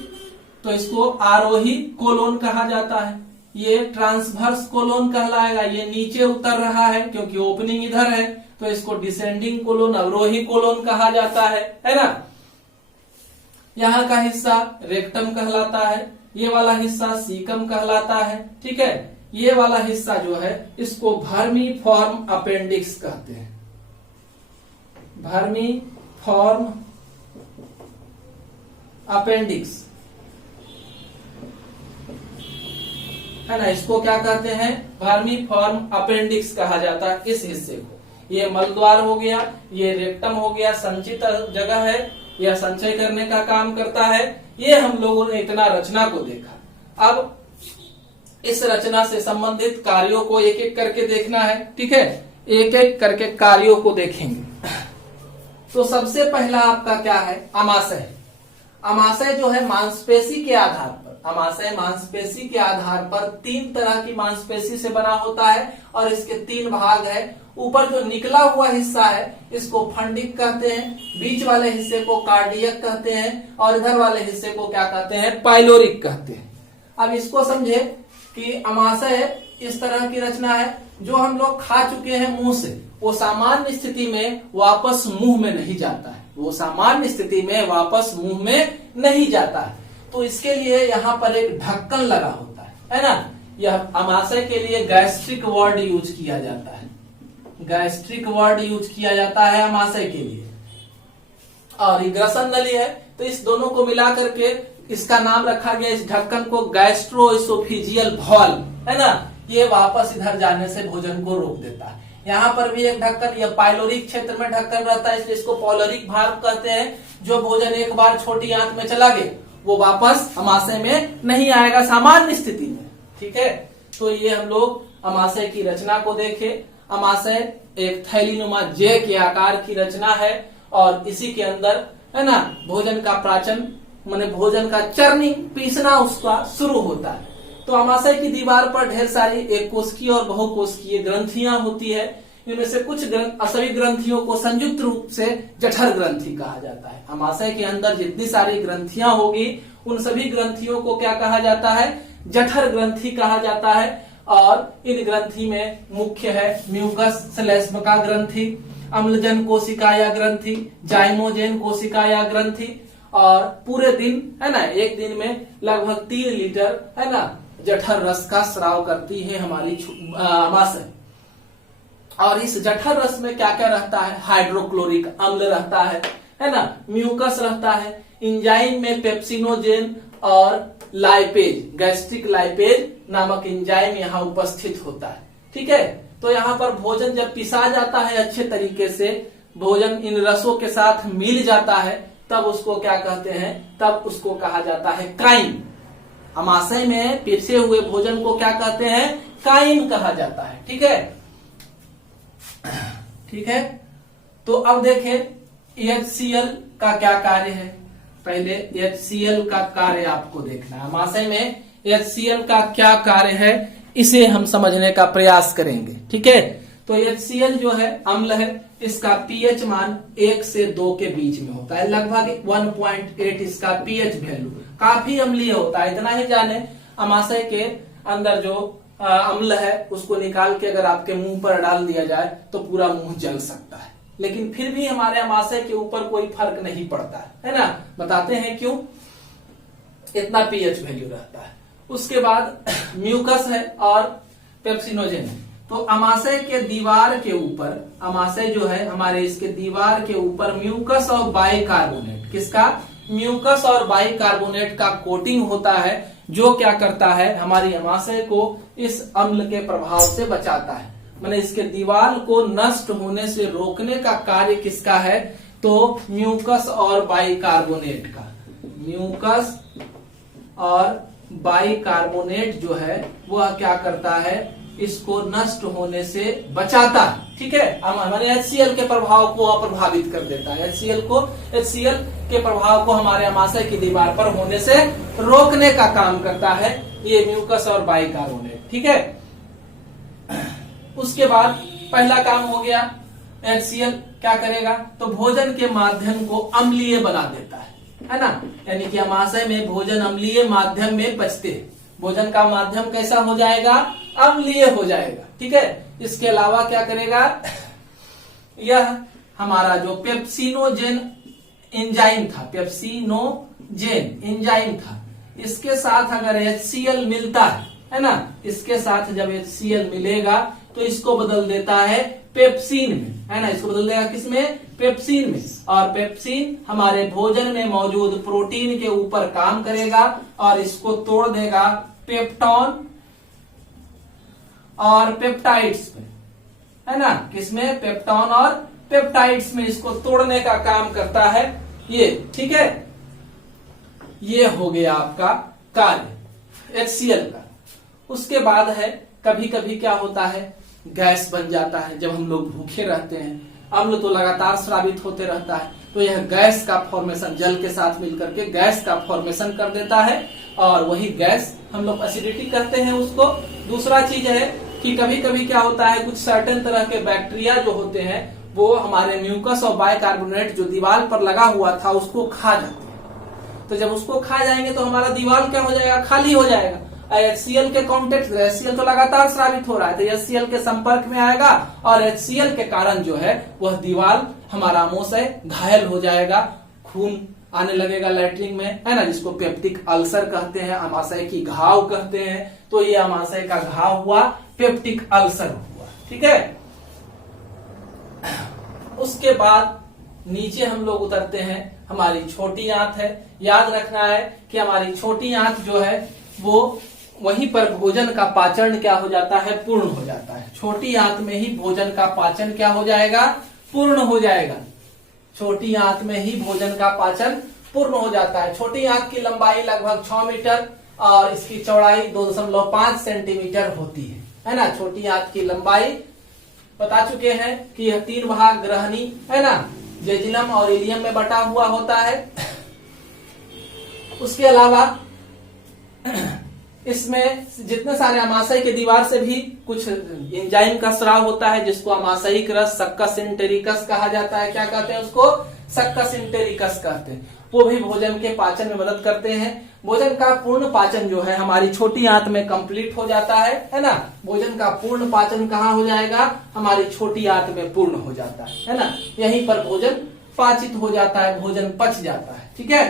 तो इसको आरोही कोलोन कहा जाता है। ये ट्रांसवर्स कोलोन कहलाएगा, ये नीचे उतर रहा है क्योंकि ओपनिंग इधर है, तो इसको डिसेंडिंग कोलोन, अवरोही कोलोन कहा जाता है ना। यहाँ का हिस्सा रेक्टम कहलाता है, ये वाला हिस्सा सीकम कहलाता है, ठीक है। ये वाला हिस्सा जो है इसको वर्मीफॉर्म अपेंडिक्स कहते हैं, वर्मीफॉर्म अपेंडिक्स है ना, इसको क्या कहते हैं, वर्मीफॉर्म अपेंडिक्स कहा जाता है इस हिस्से को। ये मलद्वार हो गया, ये रेक्टम हो गया, संचित जगह है, यह संचय करने का काम करता है। ये हम लोगों ने इतना रचना को देखा। अब इस रचना से संबंधित कार्यों को एक एक करके देखना है, ठीक है, एक एक करके कार्यों को देखेंगे। तो सबसे पहला आपका क्या है, अमाशय। अमाशय जो है मांसपेशी के आधार पर, अमाशय मांसपेशी के आधार पर 3 तरह की मांसपेशी से बना होता है, और इसके 3 भाग है। ऊपर जो निकला हुआ हिस्सा है इसको फंडिक कहते हैं, बीच वाले हिस्से को कार्डियक कहते हैं, और इधर वाले हिस्से को क्या कहते हैं, पाइलोरिक कहते हैं। अब इसको समझे कि अमाशय इस तरह की रचना है, जो हम लोग खा चुके हैं मुंह से, वो सामान्य स्थिति में वापस मुंह में नहीं जाता है, वो सामान्य स्थिति में वापस मुंह में नहीं जाता है। तो इसके लिए यहाँ पर एक ढक्कन लगा होता है ना। यह अमाशय के लिए गैस्ट्रिक वर्ड यूज किया जाता है, गैस्ट्रिक वर्ड यूज किया जाता है अमाशय के लिए। और ये ग्रसन नली है, तो इस दोनों को मिला करके इसका नाम रखा गया, इस ढक्कन को गैस्ट्रोइसोफिजियल वॉल्व है ना। ये वापस इधर जाने से भोजन को रोक देता है। यहाँ पर भी एक ढक्कन, यह पाइलोरिक क्षेत्र में ढक्कन रहता है, इसलिए इसको पॉलोरिक भाग कहते हैं। जो भोजन एक बार छोटी आंत में चला गया वो वापस अमाशय में नहीं आएगा सामान्य स्थिति में, ठीक है। तो ये हम लोग अमाशय की रचना को देखे। अमाशय एक थैलीनुमा जे के आकार की रचना है, और इसी के अंदर है ना भोजन का प्राचन माने भोजन का चर्निंग, पीसना उसका शुरू होता है। तो अमाशय की दीवार पर ढेर सारी एक कोशिकीय और बहुकोशिकीय ग्रंथियां होती है। इनमें से कुछ सभी ग्रंथियों को संयुक्त रूप से जठर ग्रंथि कहा जाता है। अमाशय के अंदर जितनी सारी ग्रंथियां होगी उन सभी ग्रंथियों को क्या कहा जाता है, जठर ग्रंथि कहा जाता है। और इन ग्रंथि में मुख्य है म्यूकस श्लेष्मका ग्रंथि, अम्लजन कोशिकाया ग्रंथि, जाइमोजेन कोशिकाया ग्रंथि। और पूरे दिन है ना, एक दिन में लगभग 3 लीटर है ना जठर रस का स्राव करती है हमारी अमाशय। और इस जठर रस में क्या क्या रहता है, हाइड्रोक्लोरिक अम्ल रहता है ना, म्यूकस रहता है, इंजाइम में पेप्सिनोजेन और लाइपेज, गैस्ट्रिक लाइपेज नामक एंजाइम यहाँ उपस्थित होता है। ठीक है, तो यहाँ पर भोजन जब पिसा जाता है अच्छे तरीके से, भोजन इन रसों के साथ मिल जाता है, तब उसको क्या कहते हैं, तब उसको कहा जाता है काइम। अमाशय में पिसे हुए भोजन को क्या कहते हैं, काइम कहा जाता है। ठीक है, ठीक है। तो अब देखें HCl का क्या कार्य है। पहले HCl का कार्य आपको देखना है। अमाशय में HCl का क्या कार्य है, इसे हम समझने का प्रयास करेंगे। ठीक है, तो HCl जो है अम्ल है, इसका pH मान 1 से 2 के बीच में होता है, लगभग 1.8 इसका pH वैल्यू, काफी अम्लीय होता है। इतना ही जाने, अमाशय के अंदर जो अम्ल है उसको निकाल के अगर आपके मुंह पर डाल दिया जाए तो पूरा मुंह जल सकता है, लेकिन फिर भी हमारे अमाशय के ऊपर कोई फर्क नहीं पड़ता है ना। बताते हैं क्यों, इतना pH वैल्यू रहता है। उसके बाद म्यूकस है और पेप्सिनोजेन। तो अमाशय के दीवार के ऊपर, अमाशय जो है हमारे इसके दीवार के ऊपर म्यूकस और बाइकार्बोनेट, किसका, म्यूकस और बाइकार्बोनेट का कोटिंग होता है, जो क्या करता है, हमारी अमाशय को इस अम्ल के प्रभाव से बचाता है। माने इसके दीवार को नष्ट होने से रोकने का कार्य किसका है, तो म्यूकस और बाइकार्बोनेट का। म्यूकस और बाइकार्बोनेट जो है वह क्या करता है, इसको नष्ट होने से बचाता है। ठीक है, हमारे HCl के प्रभाव को अप्रभावित कर देता है। HCl के प्रभाव को हमारे अमाशय की दीवार पर होने से रोकने का काम करता है ये म्यूकस और बाइकार्बोनेट। ठीक है, उसके बाद पहला काम हो गया, HCl क्या करेगा, तो भोजन के माध्यम को अम्लीय बना देता है ना। यानी कि अमाशय में भोजन अम्लीय माध्यम में पचते हैं, भोजन का माध्यम कैसा हो जाएगा, अम्लीय हो जाएगा। ठीक है, इसके अलावा क्या करेगा, यह हमारा जो पेप्सिनोजेन एंजाइम था, पेप्सिनोजेन एंजाइम था, इसके साथ अगर HCl मिलता है ना, इसके साथ जब HCl मिलेगा तो इसको बदल देता है पेप्सिन में, है ना। इसको बदल देगा किसमें, पेप्सिन में। और पेप्सिन हमारे भोजन में मौजूद प्रोटीन के ऊपर काम करेगा और इसको तोड़ देगा पेप्टॉन और पेप्टाइड्स में, है ना। किसमें, पेप्टॉन और पेप्टाइड्स में इसको तोड़ने का काम करता है ये। ठीक है, ये हो गया आपका कार्य HCl का। उसके बाद है, कभी कभी क्या होता है, गैस बन जाता है। जब हम लोग भूखे रहते हैं, अम्ल तो लगातार स्रावित होते रहता है, तो यह गैस का फॉर्मेशन, जल के साथ मिलकर के गैस का फॉर्मेशन कर देता है, और वही गैस हम लोग एसिडिटी कहते हैं उसको। दूसरा चीज है कि कभी कभी क्या होता है, कुछ सर्टेन तरह के बैक्टीरिया जो होते हैं वो हमारे म्यूकस और बाइकार्बोनेट जो दीवार पर लगा हुआ था उसको खा जाते हैं। तो जब उसको खा जाएंगे तो हमारा दीवार क्या हो जाएगा, खाली हो जाएगा। HCl के कॉन्टेक्ट, HCl तो लगातार स्रावित हो रहा है, तो HCl के संपर्क में आएगा और HCl के कारण जो है वह दीवार हमारा अमाशय घायल हो जाएगा, खून आने लगेगा लैट्रिन में, है ना, जिसको पेप्टिक अल्सर कहते हैं, अमाशय की घाव कहते हैं। तो ये अमाशय का घाव हुआ, पेप्टिक अल्सर हुआ। ठीक है, उसके बाद नीचे हम लोग उतरते हैं, हमारी छोटी आंत है। याद रखना है कि हमारी छोटी आंत जो है वो वहीं पर भोजन का पाचन क्या हो जाता है, पूर्ण हो जाता है। छोटी आंत में ही भोजन का पाचन क्या हो जाएगा, पूर्ण हो जाएगा। छोटी आंत में ही भोजन का पाचन पूर्ण हो जाता है। छोटी आंत की लंबाई लगभग 6 मीटर और इसकी चौड़ाई 2.5 सेंटीमीटर होती है ना। छोटी आंत की लंबाई बता चुके हैं कि यह 3 भाग ग्रहणी, है ना, जेजिलम और इलियम में बटा हुआ होता है। उसके अलावा इसमें जितने सारे अमाशय के दीवार से भी कुछ एंजाइम का स्राव होता है, जिसको अमाशयिक रस, सक्कस इंटेरिकस कहा जाता है। क्या कहते हैं उसको, सक्कस इंटेरिकस कहते हैं। वो भी भोजन के पाचन में मदद करते हैं। भोजन का पूर्ण पाचन जो है हमारी छोटी आंत में कंप्लीट हो जाता है ना। भोजन का पूर्ण पाचन कहाँ हो जाएगा, हमारी छोटी आंत में पूर्ण हो जाता है ना। यहीं पर भोजन पाचित हो जाता है, भोजन पच जाता है। ठीक है,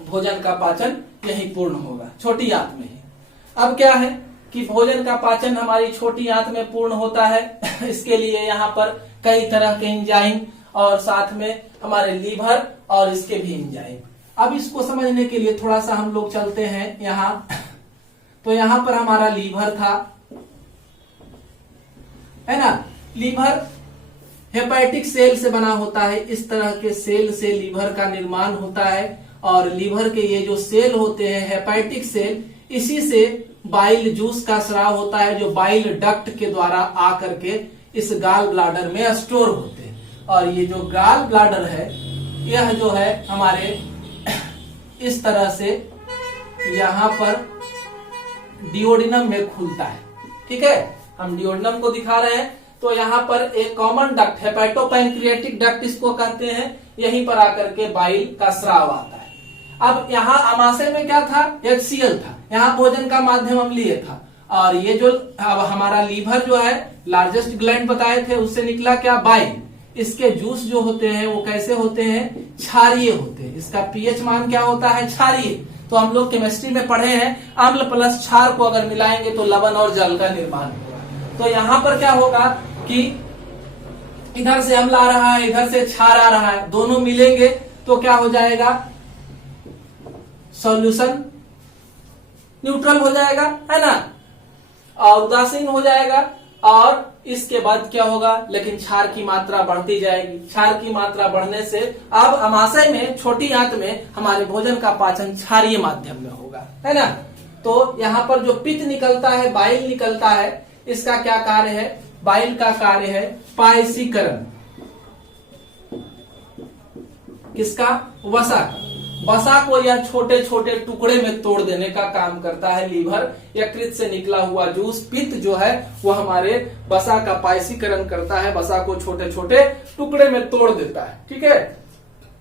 भोजन का पाचन यही पूर्ण होगा, छोटी आंत में ही। अब क्या है कि भोजन का पाचन हमारी छोटी आंत में पूर्ण होता है। इसके लिए यहाँ पर कई तरह के एंजाइम और साथ में हमारे लीवर और इसके भी एंजाइम। अब इसको समझने के लिए थोड़ा सा हम लोग चलते हैं यहाँ तो यहां पर हमारा लीवर था, है ना। लीवर हेपेटिक सेल से बना होता है, इस तरह के सेल से लीवर का निर्माण होता है। और लीवर के ये जो सेल होते हैं हेपेटिक सेल, इसी से बाइल जूस का स्राव होता है, जो बाइल डक्ट के द्वारा आकर के इस गाल ब्लाडर में स्टोर होते हैं। और ये जो गाल ब्लाडर है, यह जो है हमारे इस तरह से यहाँ पर डिओडिनम में खुलता है। ठीक है, हम डिओडिनम को दिखा रहे हैं। तो यहाँ पर एक कॉमन डक्ट, हेपेटोपैंक्रियाटिक डक्ट इसको कहते हैं, यहीं पर आकर के बाइल का स्राव आता है। अब यहाँ आमाशय में क्या था, HCl था, यहाँ भोजन का माध्यम अम्लीय था। और ये जो अब हमारा लीवर जो है लार्जेस्ट ग्लैंड बताए थे, उससे निकला क्या, बाइल। इसके जूस जो होते हैं वो कैसे होते हैं, क्षारीय होते हैं। इसका पीएच मान क्या होता है, क्षारीय। तो हम लोग केमिस्ट्री में पढ़े हैं, अम्ल प्लस क्षार को अगर मिलाएंगे तो लवण और जल का निर्माण होगा। तो यहाँ पर क्या होगा कि इधर से अम्ल आ रहा है, इधर से क्षार आ रहा है, दोनों मिलेंगे तो क्या हो जाएगा, सॉल्यूशन न्यूट्रल हो जाएगा, है ना, और उदासीन हो जाएगा। और इसके बाद क्या होगा, लेकिन क्षार की मात्रा बढ़ती जाएगी। क्षार की मात्रा बढ़ने से अब अमाशय में, छोटी आंत में हमारे भोजन का पाचन क्षारीय माध्यम में होगा, है ना। तो यहाँ पर जो पित्त निकलता है, बाइल निकलता है, इसका क्या कार्य है, बाइल का कार्य है पायसीकरण। किसका, वसा। वसा को यह छोटे छोटे टुकड़े में तोड़ देने का काम करता है लीवर। यकृत से निकला हुआ जूस, पित्त जो है वो हमारे वसा का पायसीकरण करता है, वसा को छोटे छोटे टुकड़े में तोड़ देता है। ठीक है,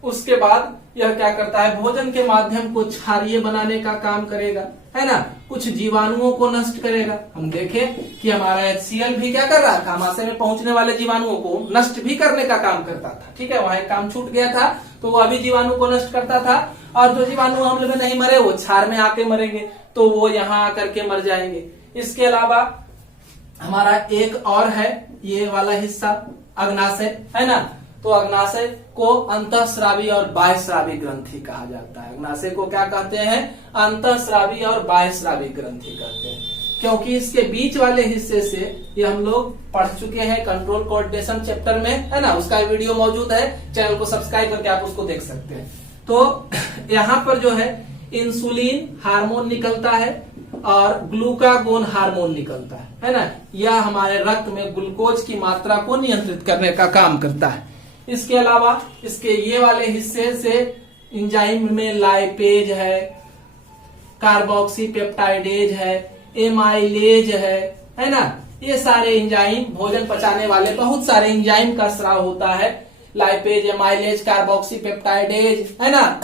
उसके बाद यह क्या करता है, भोजन के माध्यम को क्षारीय बनाने का काम करेगा, है ना, कुछ जीवाणुओं को नष्ट करेगा। हम देखें कि हमारा HCl भी क्या कर रहा था, आमाशय में पहुंचने वाले जीवाणुओं को नष्ट भी करने का काम करता था। ठीक है, वहां एक काम छूट गया था, तो वो अभी जीवाणु को नष्ट करता था। और जो जीवाणु अम्ल में नहीं मरे वो क्षार में आके मरेंगे, तो वो यहाँ आकर के मर जाएंगे। इसके अलावा हमारा एक और है, ये वाला हिस्सा अग्नाशय, है ना। तो अग्नाशय को अंतःस्रावी और बाह्यस्रावी ग्रंथि कहा जाता है। अग्नाशय को क्या कहते हैं, अंतःस्रावी और बाह्यस्रावी ग्रंथि कहते हैं, क्योंकि इसके बीच वाले हिस्से से, ये हम लोग पढ़ चुके हैं कंट्रोल कोऑर्डिनेशन चैप्टर में, है ना, उसका वीडियो मौजूद है, चैनल को सब्सक्राइब करके आप उसको देख सकते हैं। तो यहाँ पर जो है इंसुलिन हार्मोन निकलता है और ग्लूकागोन हार्मोन निकलता है ना। यह हमारे रक्त में ग्लूकोज की मात्रा को नियंत्रित करने का काम करता है। इसके अलावा इसके ये वाले हिस्से से एंजाइम में लाइपेज है, कार्बोक्सी पेप्टाइडेज है, एमाइलेज है ना। ये सारे एंजाइम, भोजन पचाने वाले बहुत सारे एंजाइम का स्राव होता है। लाइपेज, एमाइलेज, कार्बोक्सी पेप्टाइडेज, है ना,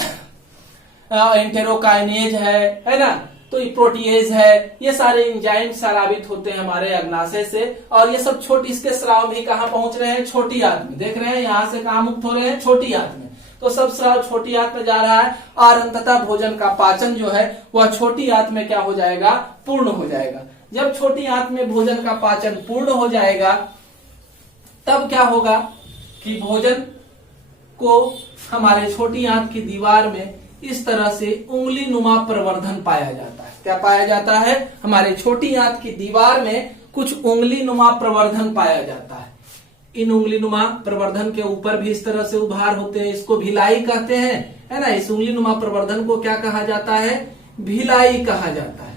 एंटेरोकाइनेज है ना, तो ये प्रोटीएज है। ये सारे एंजाइम स्रावित होते हैं हमारे अग्नाशय से। और ये सब छोटी, इसके स्राव भी कहाँ पहुंच रहे हैं, छोटी आंत में। देख रहे हैं यहाँ से कहाँ मुक्त हो रहे हैं, छोटी आंत में। तो सब स्राव छोटी आंत में जा रहा है और अंततः भोजन का पाचन जो है वह छोटी आंत में क्या हो जाएगा, पूर्ण हो जाएगा। जब छोटी आंत में भोजन का पाचन पूर्ण हो जाएगा तब क्या होगा कि भोजन को हमारे छोटी आंत की दीवार में इस तरह से उंगली नुमा प्रवर्धन पाया जाता है। क्या पाया जाता है, हमारे छोटी आंत की दीवार में कुछ उंगली नुमा प्रवर्धन पाया जाता है। इन उंगली नुमा प्रवर्धन के ऊपर भी इस तरह से उभार होते हैं, इसको भिलाई कहते हैं, है ना। इस उंगली नुमा प्रवर्धन को क्या कहा जाता है, भिलाई कहा जाता है,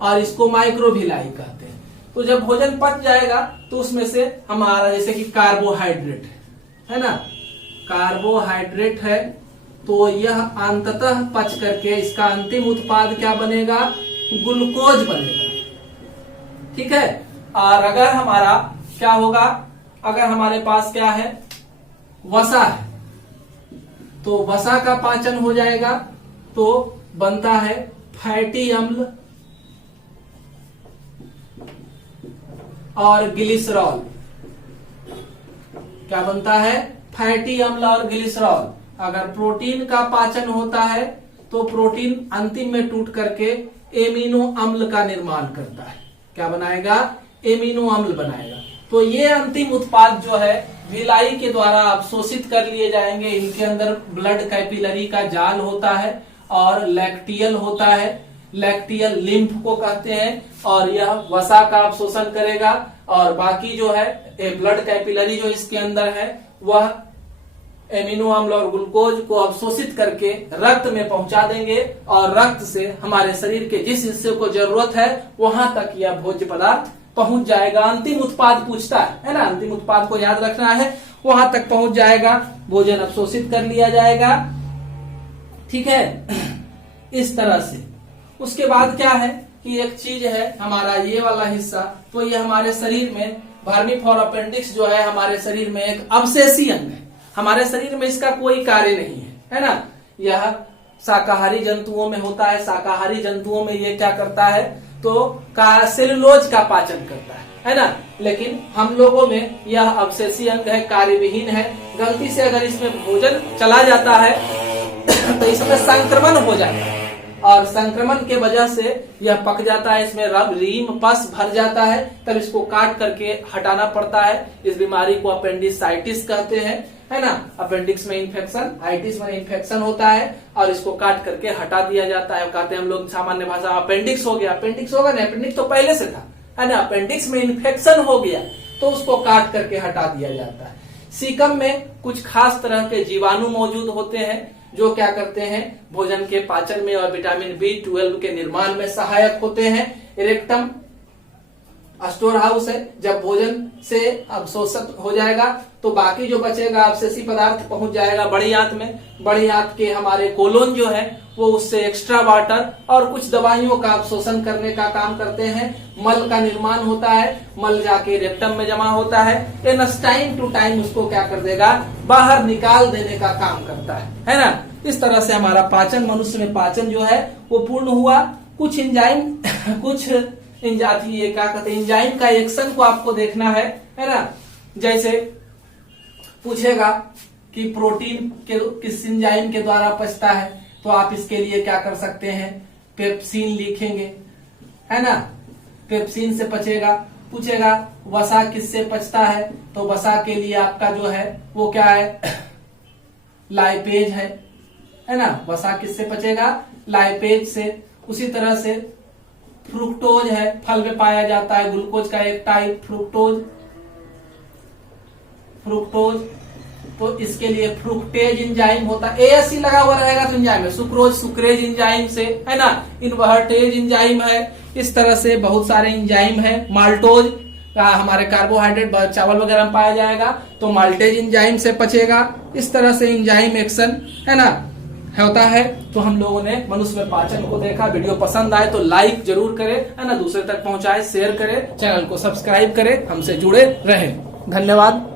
और इसको माइक्रो भिलाई कहते हैं। तो जब भोजन पच जाएगा तो उसमें से हमारा, जैसे कि कार्बोहाइड्रेट है ना, कार्बोहाइड्रेट है, तो यह अंततः पच करके इसका अंतिम उत्पाद क्या बनेगा, ग्लूकोज बनेगा। ठीक है। और अगर हमारा क्या होगा, अगर हमारे पास क्या है, वसा है, तो वसा का पाचन हो जाएगा, तो बनता है फैटी अम्ल और ग्लिसरॉल। क्या बनता है, फैटी अम्ल और ग्लिसरॉल। अगर प्रोटीन का पाचन होता है तो प्रोटीन अंतिम में टूट करके एमिनो अम्ल का निर्माण करता है। क्या बनाएगा, एमिनो अम्ल बनाएगा। तो ये अंतिम उत्पाद जो है भिलाई के द्वारा अवशोषित कर लिए जाएंगे। इनके अंदर ब्लड कैपिलरी का जाल होता है और लैक्टियल होता है। लैक्टियल लिम्फ को कहते हैं, और यह वसा का अवशोषण करेगा, और बाकी जो है ब्लड कैपिलरी जो इसके अंदर है वह एमिनो अम्ल और ग्लूकोज को अवशोषित करके रक्त में पहुंचा देंगे, और रक्त से हमारे शरीर के जिस हिस्से को जरूरत है वहां तक यह भोज्य पदार्थ पहुंच जाएगा। अंतिम उत्पाद पूछता है ना, अंतिम उत्पाद को याद रखना है, वहां तक पहुंच जाएगा, भोजन अवशोषित कर लिया जाएगा। ठीक है, इस तरह से। उसके बाद क्या है कि एक चीज है हमारा ये वाला हिस्सा, तो ये हमारे शरीर में वर्मिफोर अपेंडिक्स जो है हमारे शरीर में एक अवशेषी अंग है। हमारे शरीर में इसका कोई कार्य नहीं है ना। यह शाकाहारी जंतुओं में होता है। शाकाहारी जंतुओं में ये क्या करता है, तो सेलुलोज का पाचन करता है ना। लेकिन हम लोगों में यह अवशेषी अंग है, कार्यविहीन है। गलती से अगर इसमें भोजन चला जाता है तो इसमें संक्रमण हो जाता है, और संक्रमण के वजह से यह पक जाता है, इसमें रीम पस भर जाता है, तब इसको काट करके हटाना पड़ता है। इस बीमारी को अपेंडिसाइटिस कहते हैं, है ना। अपेंडिक्स में इन्फेक्शन, आइटिस में इन्फेक्शन होता है, और इसको काट करके हटा दिया जाता है। कहते हैं हम लोग सामान्य भाषा, अपेंडिक्स हो गया। अपेंडिक्स होगा ना, अपेंडिक्स तो पहले से था, है ना। अपेंडिक्स में इन्फेक्शन हो गया तो उसको काट करके हटा दिया जाता है। सीकम में कुछ खास तरह के जीवाणु मौजूद होते हैं जो क्या करते हैं, भोजन के पाचन में और विटामिन B12 के निर्माण में सहायक होते हैं। इरेक्टम स्टोर हाउस है, जब भोजन से अवशोषित हो जाएगा तो बाकी जो बचेगा अवशेषी पदार्थ पहुंच जाएगा बड़ी आंत में। बड़ी आंत के हमारे कोलोन जो है वो उससे एक्स्ट्रा वाटर और कुछ दवाइयों का अवशोषण करने का काम करते हैं। मल का निर्माण होता है, मल जाके रेक्टम में जमा होता है, टाइम टू टाइम उसको क्या कर देगा, बाहर निकाल देने का काम करता है ना। इस तरह से हमारा पाचन, मनुष्य में पाचन जो है वो पूर्ण हुआ। कुछ एंजाइम कुछ ये क्या कहते हैं, एंजाइम का एक्शन को आपको देखना है ना। जैसे पूछेगा कि प्रोटीन के किस एंजाइम के द्वारा पचता है, तो आप इसके लिए क्या कर सकते हैं, पेप्सिन लिखेंगे, है ना। पेप्सिन से पचेगा। पूछेगा वसा किससे पचता है, तो वसा के लिए आपका जो है वो क्या है, लाइपेज है ना। वसा किससे पचेगा, लाइपेज से। उसी तरह से फ्रुक्टोज है, फल में पाया जाता है, ग्लूकोज का एक टाइप फ्रुक्टोज। तो इसके लिए फ्रुक्टेज एंजाइम होता है, एएससी लगा हुआ रहेगा तो एंजाइम है। सुक्रोज सुक्रेज एंजाइम से, है ना। इनवर्टेज एंजाइम है। इस तरह से बहुत सारे एंजाइम है। माल्टोज का हमारे कार्बोहाइड्रेट चावल वगैरह में पाया जाएगा, तो माल्टेज एंजाइम से पचेगा। इस तरह से एंजाइम एक्शन, है ना, होता है। तो हम लोगों ने मनुष्य में पाचन को देखा। वीडियो पसंद आए तो लाइक जरूर करें, है ना, दूसरे तक पहुंचाए, शेयर करें, चैनल को सब्सक्राइब करें, हमसे जुड़े रहें। धन्यवाद।